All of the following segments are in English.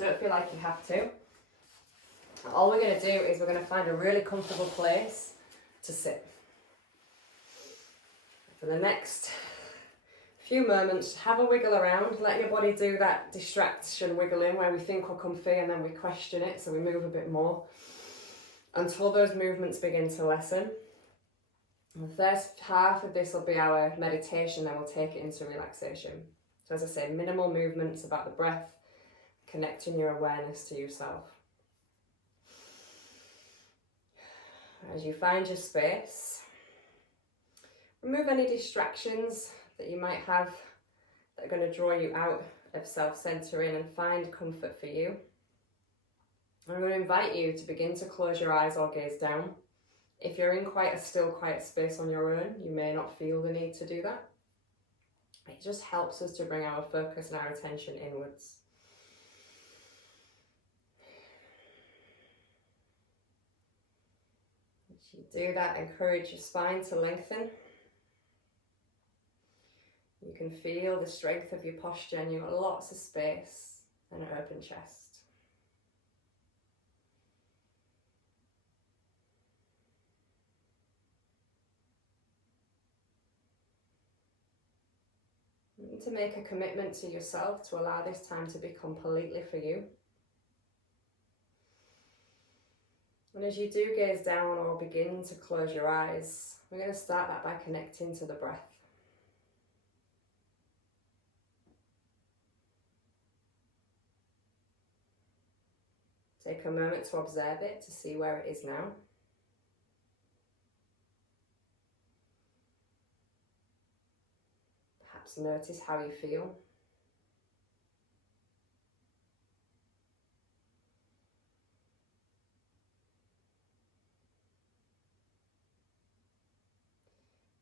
Don't feel like you have to. All we're going to do is we're going to find a really comfortable place to sit. For the next few moments, have a wiggle around, let your body do that distraction wiggling where we think we're comfy and then we question it, so we move a bit more until those movements begin to lessen. And the first half of this will be our meditation, then we'll take it into relaxation. So as I say, minimal movements about the breath, connecting your awareness to yourself. As you find your space, remove any distractions that you might have that are going to draw you out of self-centering and find comfort for you. I'm going to invite you to begin to close your eyes or gaze down. If you're in quite a still, quiet space on your own, you may not feel the need to do that. It just helps us to bring our focus and our attention inwards. As you do that, encourage your spine to lengthen. You can feel the strength of your posture and you've got lots of space and an open chest. You need to make a commitment to yourself to allow this time to be completely for you. And as you do gaze down or begin to close your eyes, we're going to start that by connecting to the breath. Take a moment to observe it, to see where it is now. Perhaps notice how you feel.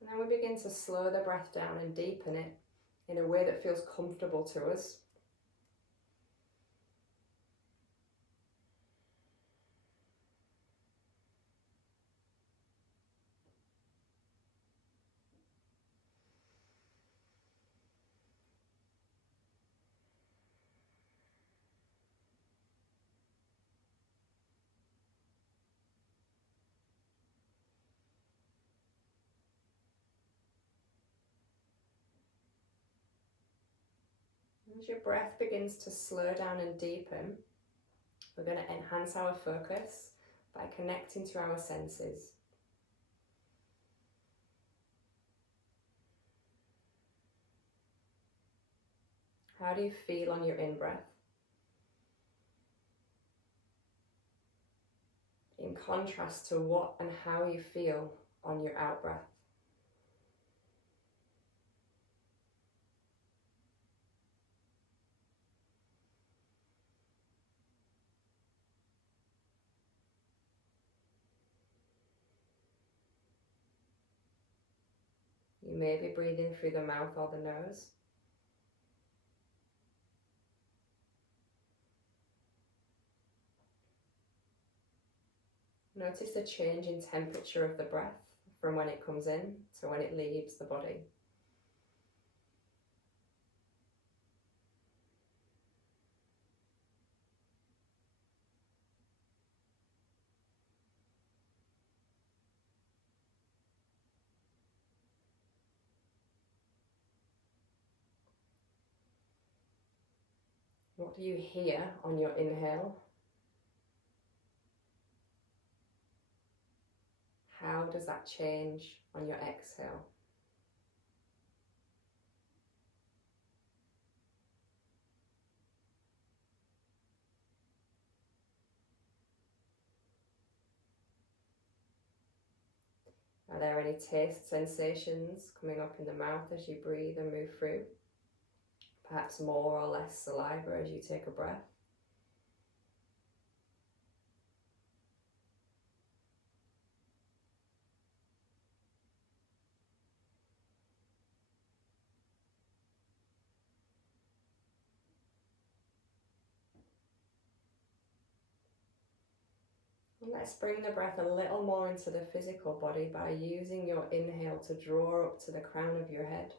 And then we begin to slow the breath down and deepen it in a way that feels comfortable to us. As your breath begins to slow down and deepen, we're going to enhance our focus by connecting to our senses. How do you feel on your in-breath? In contrast to what and how you feel on your out-breath. You may be breathing through the mouth or the nose. Notice the change in temperature of the breath from when it comes in to when it leaves the body. What do you hear on your inhale? How does that change on your exhale? Are there any taste sensations coming up in the mouth as you breathe and move through? Perhaps more or less saliva as you take a breath. And let's bring the breath a little more into the physical body by using your inhale to draw up to the crown of your head.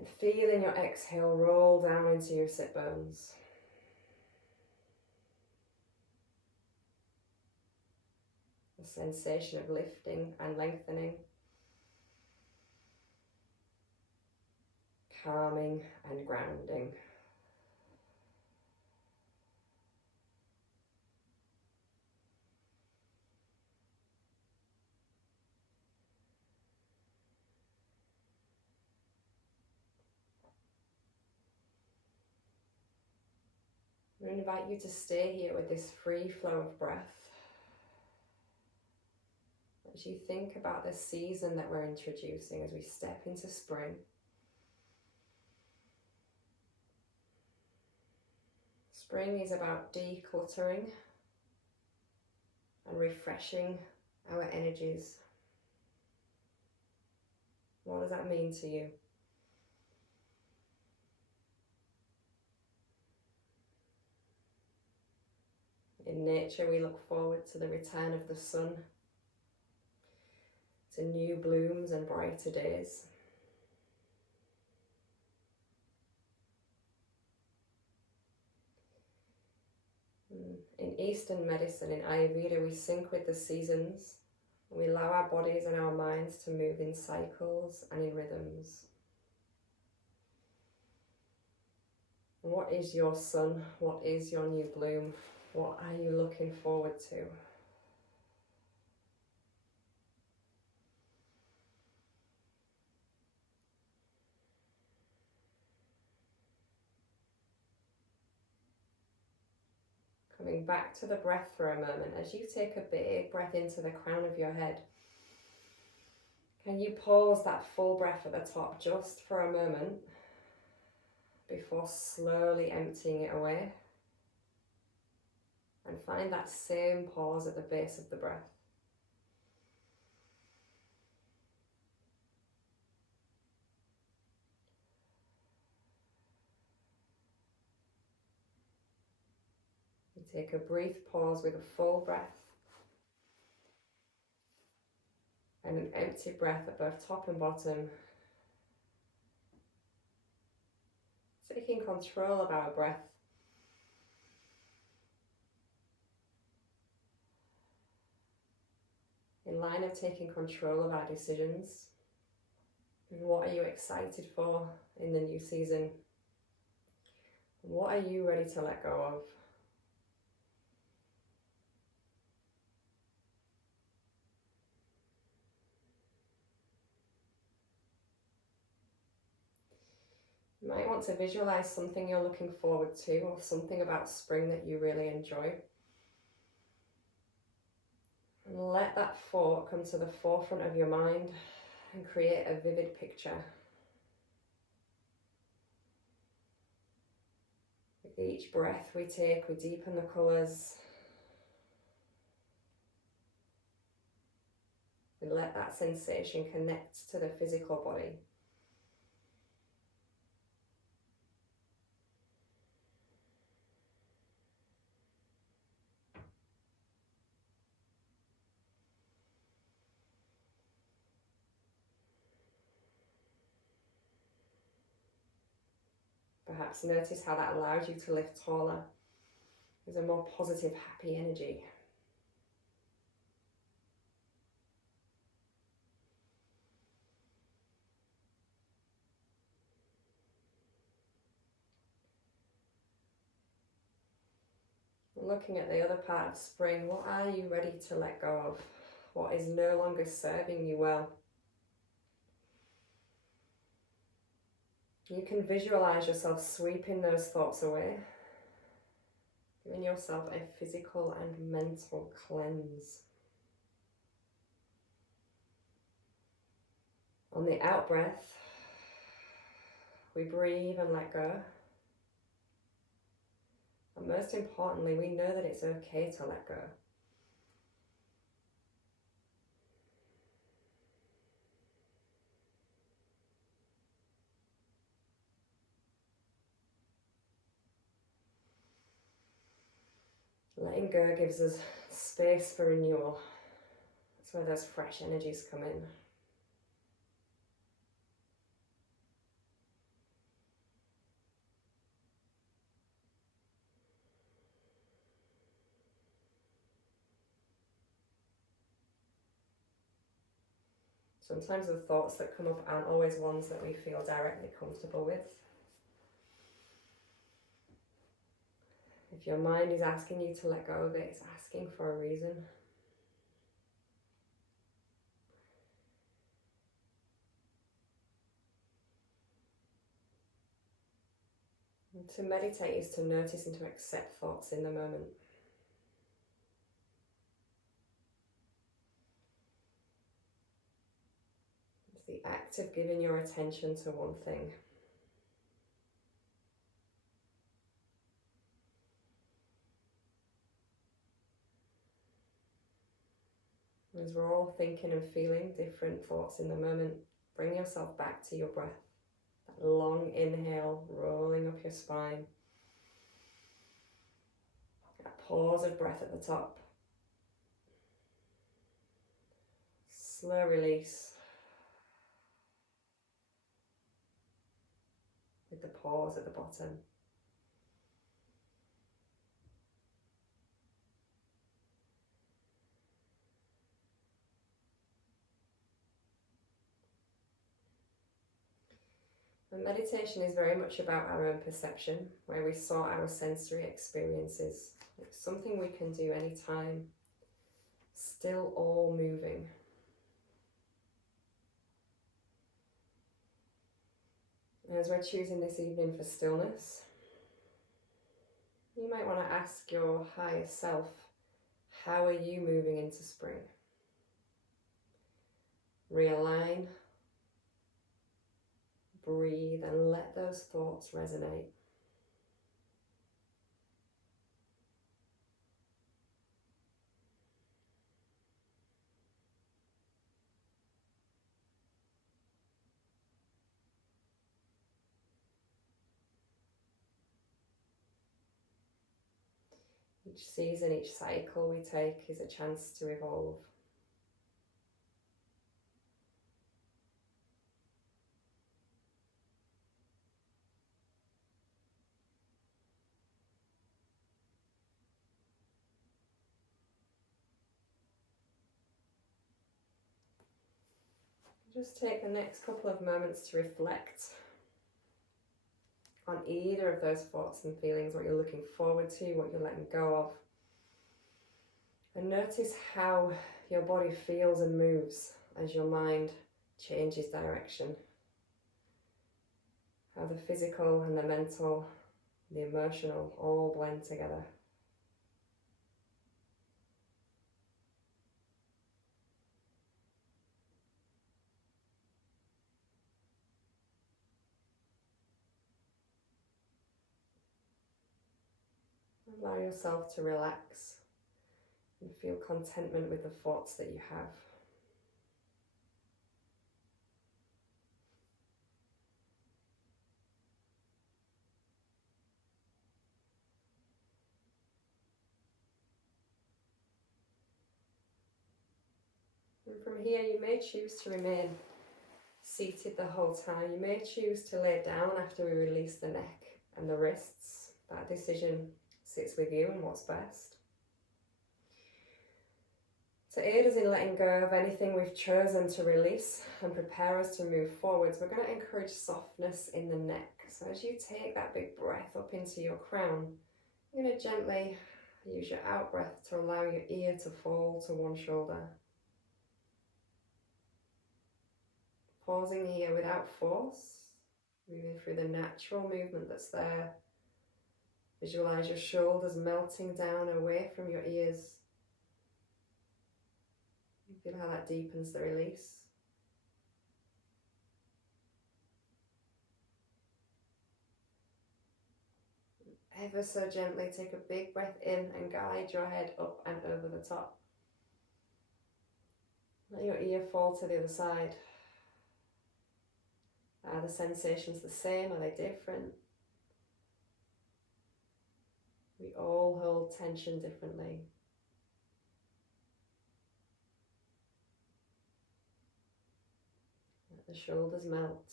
And feeling your exhale roll down into your sit bones. The sensation of lifting and lengthening. Calming and grounding. I invite you to stay here with this free flow of breath as you think about the season that we're introducing as we step into spring. Spring is about decluttering and refreshing our energies. What does that mean to you? In nature, we look forward to the return of the sun, to new blooms and brighter days. In Eastern medicine, in Ayurveda, we sync with the seasons. We allow our bodies and our minds to move in cycles and in rhythms. What is your sun? What is your new bloom? What are you looking forward to? Coming back to the breath for a moment, as you take a big breath into the crown of your head, can you pause that full breath at the top just for a moment before slowly emptying it away? And find that same pause at the base of the breath. You take a brief pause with a full breath and an empty breath at both top and bottom. Taking control of our breath. In line of taking control of our decisions. And what are you excited for in the new season? What are you ready to let go of? You might want to visualize something you're looking forward to or something about spring that you really enjoy. And let that thought come to the forefront of your mind and create a vivid picture. With each breath we take, we deepen the colours. We let that sensation connect to the physical body. Perhaps notice how that allows you to lift taller. There's a more positive, happy energy. Looking at the other part of spring, what are you ready to let go of? What is no longer serving you well? You can visualize yourself sweeping those thoughts away, giving yourself a physical and mental cleanse. On the out breath, we breathe and let go. And most importantly, we know that it's okay to let go. Letting go gives us space for renewal. That's where those fresh energies come in. Sometimes the thoughts that come up aren't always ones that we feel directly comfortable with. If your mind is asking you to let go of it, it's asking for a reason. And to meditate is to notice and to accept thoughts in the moment. It's the act of giving your attention to one thing. As we're all thinking and feeling different thoughts in the moment, bring yourself back to your breath. That long inhale rolling up your spine. That pause of breath at the top. Slow release. With the pause at the bottom. And meditation is very much about our own perception, where we sort our sensory experiences. It's something we can do anytime, still all moving. And as we're choosing this evening for stillness, you might want to ask your higher self, how are you moving into spring? Realign. Breathe and let those thoughts resonate. Each season, each cycle we take is a chance to evolve. Just take the next couple of moments to reflect on either of those thoughts and feelings, what you're looking forward to, what you're letting go of. And notice how your body feels and moves as your mind changes direction. How the physical and the mental, the emotional all blend together. Allow yourself to relax and feel contentment with the thoughts that you have. And from here you may choose to remain seated the whole time. You may choose to lay down after we release the neck and the wrists. That decision sits with you and what's best. To aid us in letting go of anything we've chosen to release and prepare us to move forwards, we're going to encourage softness in the neck. So as you take that big breath up into your crown, you're going to gently use your out breath to allow your ear to fall to one shoulder. Pausing here without force, moving through the natural movement that's there. Visualize your shoulders melting down away from your ears. Feel how that deepens the release. Ever so gently take a big breath in and guide your head up and over the top. Let your ear fall to the other side. Are the sensations the same? Are they different? We all hold tension differently. Let the shoulders melt.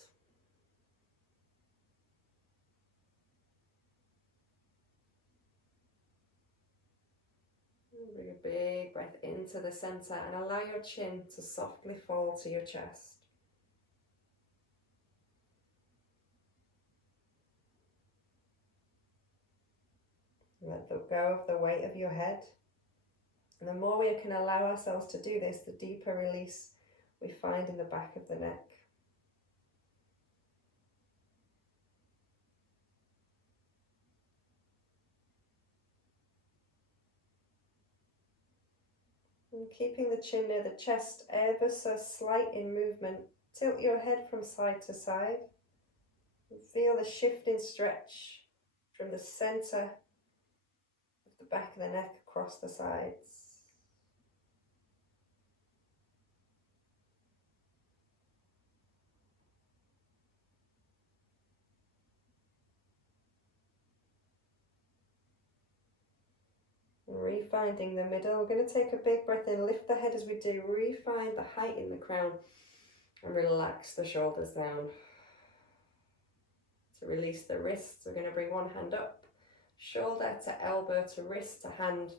Bring a big breath into the center and allow your chin to softly fall to your chest. Let go of the weight of your head. And the more we can allow ourselves to do this, the deeper release we find in the back of the neck. And keeping the chin near the chest, ever so slight in movement, tilt your head from side to side. And feel the shifting stretch from the center of the back of the neck across the sides. Refinding the middle. We're going to take a big breath in, lift the head as we do, refind the height in the crown and relax the shoulders down. To release the wrists, we're going to bring one hand up, shoulder to elbow to wrist to hand.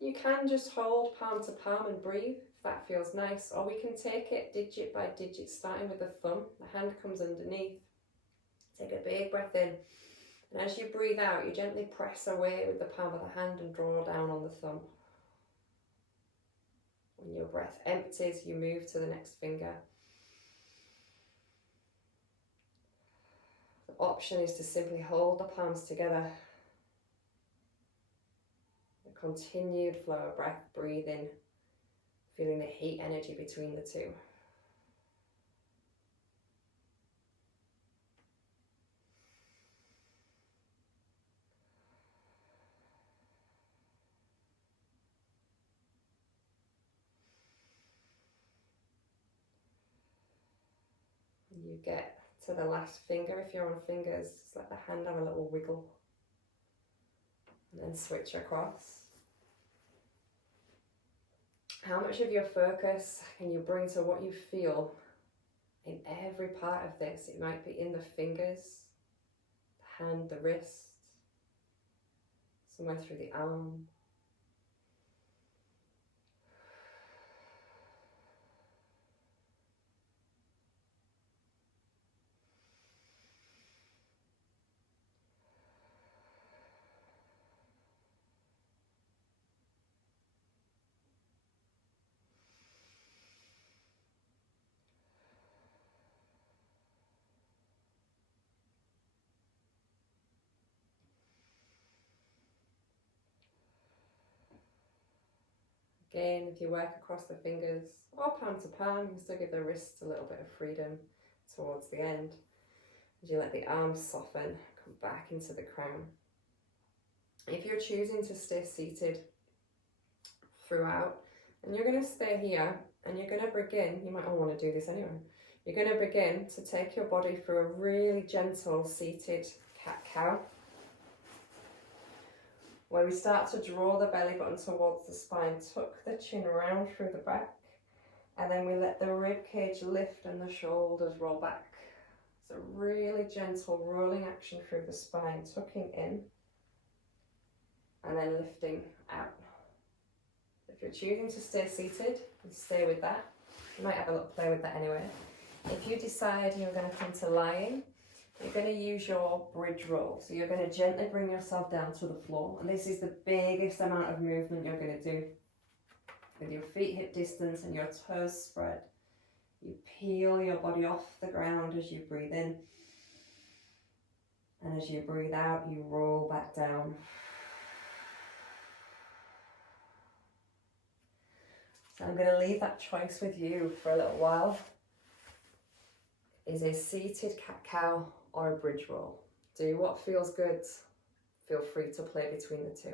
You can just hold palm to palm and breathe if that feels nice, or we can take it digit by digit, starting with the thumb. The hand comes underneath. Take a big breath in. And as you breathe out, you gently press away with the palm of the hand and draw down on the thumb. When your breath empties, you move to the next finger. The option is to simply hold the palms together. A continued flow of breath, breathe in, feeling the heat energy between the two. You get to the last finger. If you're on fingers, just let the hand have a little wiggle and then switch across. How much of your focus can you bring to what you feel in every part of this? It might be in the fingers, the hand, the wrist, somewhere through the arm. Again, if you work across the fingers or palm to palm, you can still give the wrists a little bit of freedom towards the end. As you let the arms soften, come back into the crown. If you're choosing to stay seated throughout, and you're going to stay here, and you're going to begin, you might all want to do this anyway, you're going to begin to take your body through a really gentle seated cat-cow, where we start to draw the belly button towards the spine, tuck the chin round through the back, and then we let the rib cage lift and the shoulders roll back. It's a really gentle rolling action through the spine, tucking in and then lifting out. If you're choosing to stay seated, you stay with that. You might have a little play with that anyway. If you decide you're going to come to lying, you're going to use your bridge roll. So you're going to gently bring yourself down to the floor. And this is the biggest amount of movement you're going to do. With your feet hip distance and your toes spread. You peel your body off the ground as you breathe in. And as you breathe out, you roll back down. So I'm going to leave that choice with you for a little while. Is a seated cat-cow or a bridge roll? Do what feels good. Feel free to play between the two.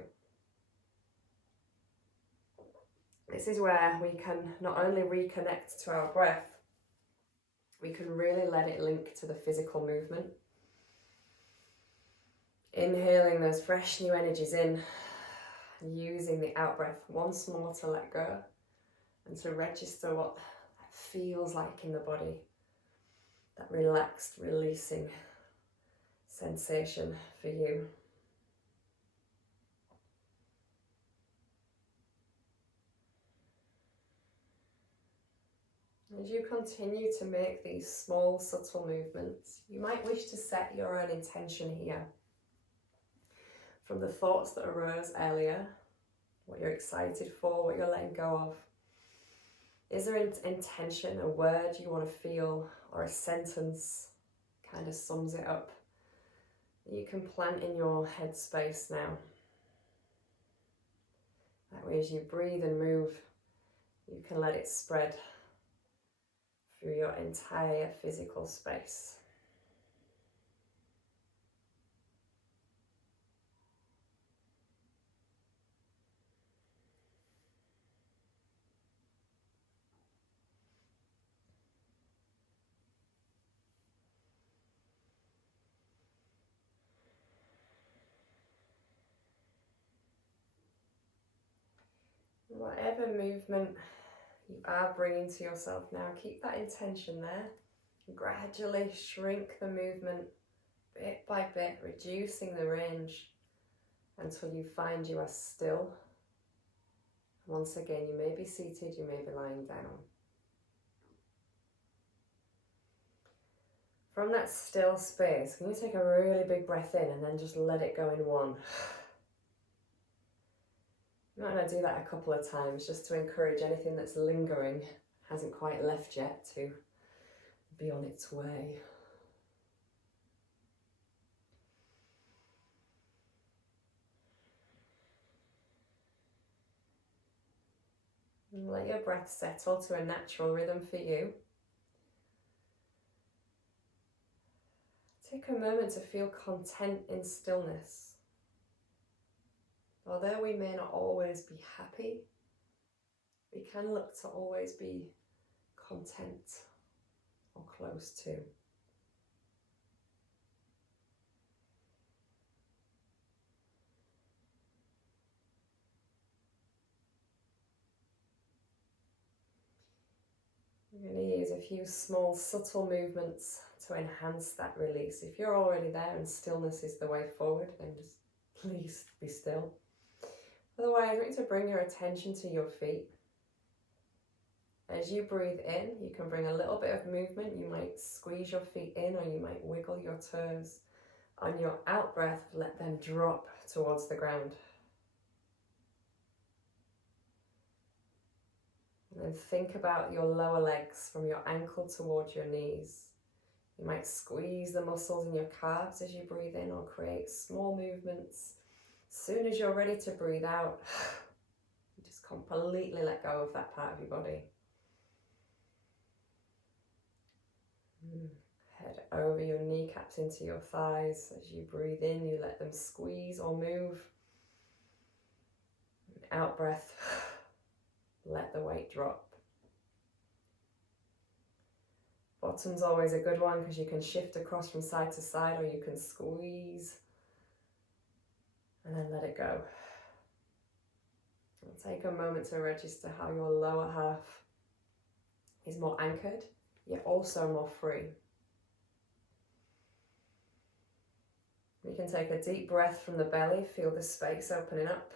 This is where we can not only reconnect to our breath, we can really let it link to the physical movement. Inhaling those fresh new energies in, using the out-breath once more to let go and to register what that feels like in the body. That relaxed, releasing sensation for you. As you continue to make these small, subtle movements, you might wish to set your own intention here. From the thoughts that arose earlier, what you're excited for, what you're letting go of. Is there an intention, a word you want to feel, or a sentence kind of sums it up that you can plant in your headspace now? That way, as you breathe and move, you can let it spread through your entire physical space. Whatever movement you are bringing to yourself now, keep that intention there. Gradually shrink the movement bit by bit, reducing the range until you find you are still. Once again, you may be seated, you may be lying down. From that still space, can you take a really big breath in and then just let it go in one? You might want to do that a couple of times just to encourage anything that's lingering, hasn't quite left yet, to be on its way. And let your breath settle to a natural rhythm for you. Take a moment to feel content in stillness. Although we may not always be happy, we can look to always be content or close to. We're going to use a few small, subtle movements to enhance that release. If you're already there and stillness is the way forward, then just please be still. Otherwise, I want you to bring your attention to your feet. As you breathe in, you can bring a little bit of movement. You might squeeze your feet in, or you might wiggle your toes. On your out breath, let them drop towards the ground. And then think about your lower legs from your ankle towards your knees. You might squeeze the muscles in your calves as you breathe in, or create small movements. As soon as you're ready to breathe out, you just completely let go of that part of your body. Head over your kneecaps into your thighs. As you breathe in, you let them squeeze or move. Out breath, let the weight drop. Bottom's always a good one because you can shift across from side to side, or you can squeeze and then let it go. And take a moment to register how your lower half is more anchored, yet also more free. You can take a deep breath from the belly, feel the space opening up.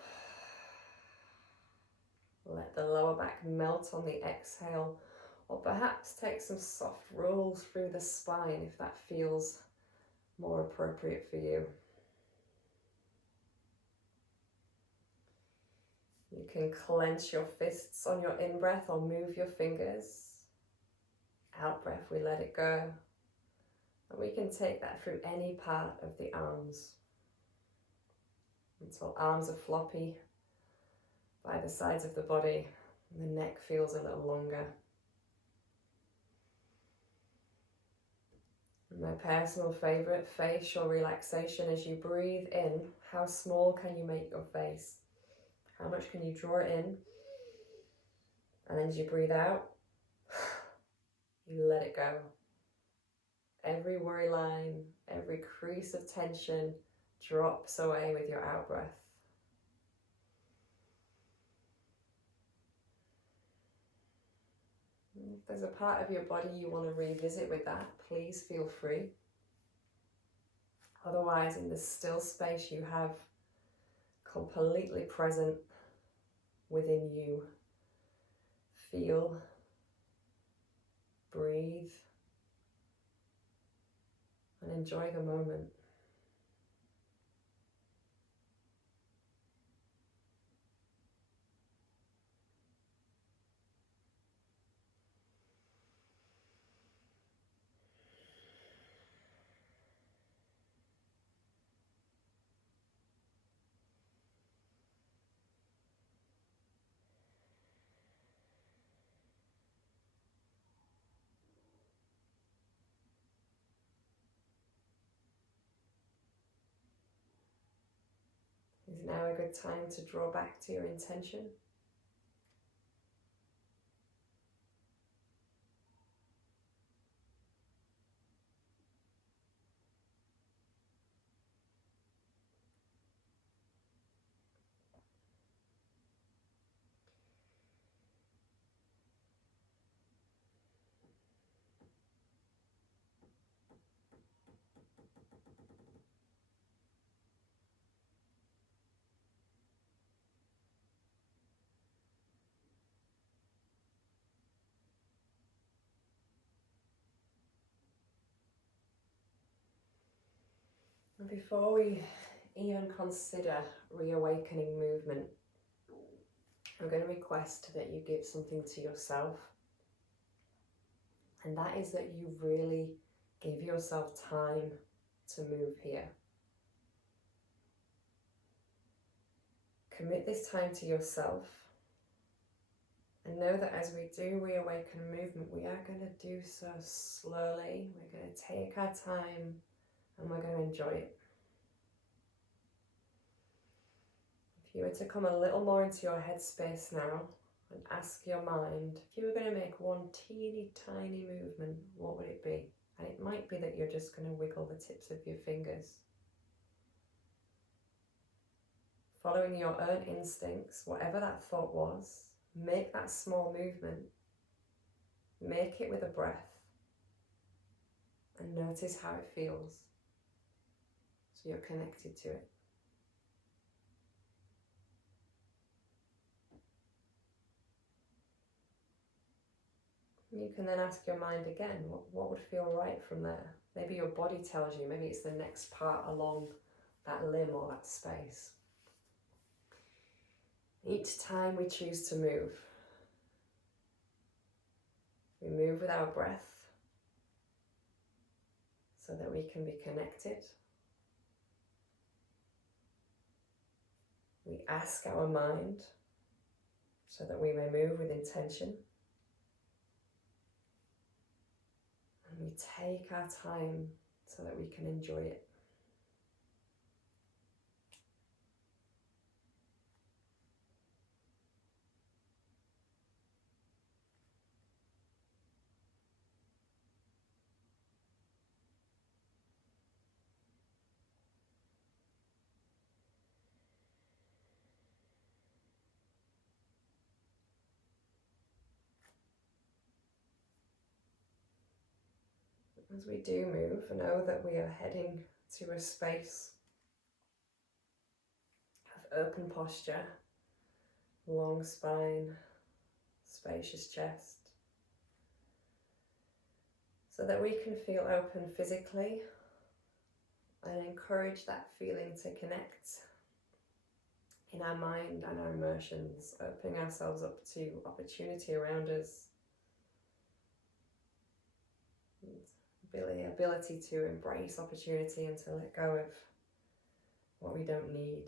Let the lower back melt on the exhale, or perhaps take some soft rolls through the spine if that feels more appropriate for you. You can clench your fists on your in-breath or move your fingers. Out-breath, we let it go. And we can take that through any part of the arms until arms are floppy by the sides of the body and the neck feels a little longer. And my personal favourite, facial relaxation. As you breathe in, how small can you make your face? How much can you draw it in? And then as you breathe out, you let it go. Every worry line, every crease of tension drops away with your out breath. If there's a part of your body you want to revisit with that, please feel free. Otherwise, in this still space you have completely present within you, feel breathe, and enjoy the moment. Is now a good time to draw back to your intention? And before we even consider reawakening movement, I'm going to request that you give something to yourself. And that is that you really give yourself time to move here. Commit this time to yourself. And know that as we do reawaken movement, we are going to do so slowly. We're going to take our time and we're going to enjoy it. If you were to come a little more into your headspace now and ask your mind, if you were going to make one teeny tiny movement, what would it be? And it might be that you're just going to wiggle the tips of your fingers. Following your own instincts, whatever that thought was, make that small movement. Make it with a breath. And notice how it feels. So you're connected to it. You can then ask your mind again, what would feel right from there? Maybe your body tells you, maybe it's the next part along that limb or that space. Each time we choose to move, we move with our breath so that we can be connected. We ask our mind so that we may move with intention. And we take our time so that we can enjoy it. As we do move, know that we are heading to a space of open posture, long spine, spacious chest, so that we can feel open physically and encourage that feeling to connect in our mind and our emotions, opening ourselves up to opportunity around us. The ability to embrace opportunity and to let go of what we don't need.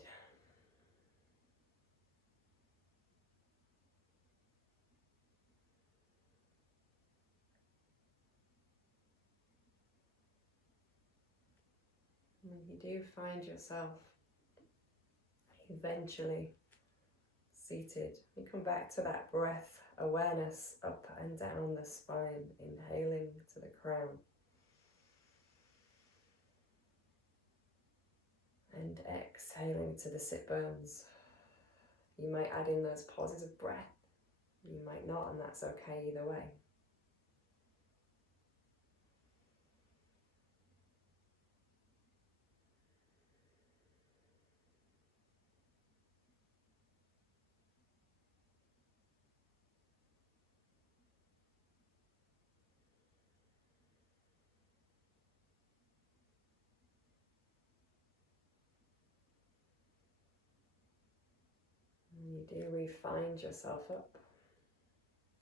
And you do find yourself eventually seated. You come back to that breath awareness up and down the spine, inhaling to the crown. And exhaling to the sit bones. You might add in those pauses of breath. You might not, and that's okay either way. do re-find yourself up.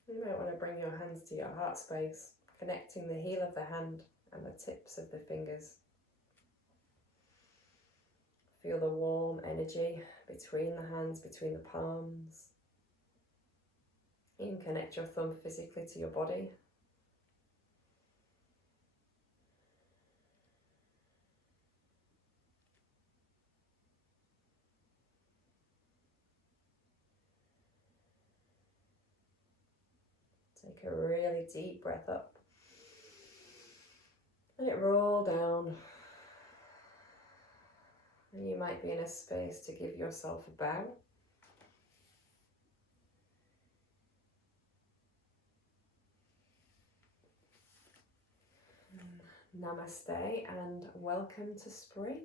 You might want to bring your hands to your heart space, connecting the heel of the hand and the tips of the fingers. Feel the warm energy between the hands, between the palms. You can connect your thumb physically to your body. Take a really deep breath up. Let it roll down. And you might be in a space to give yourself a bow. Namaste and welcome to spring.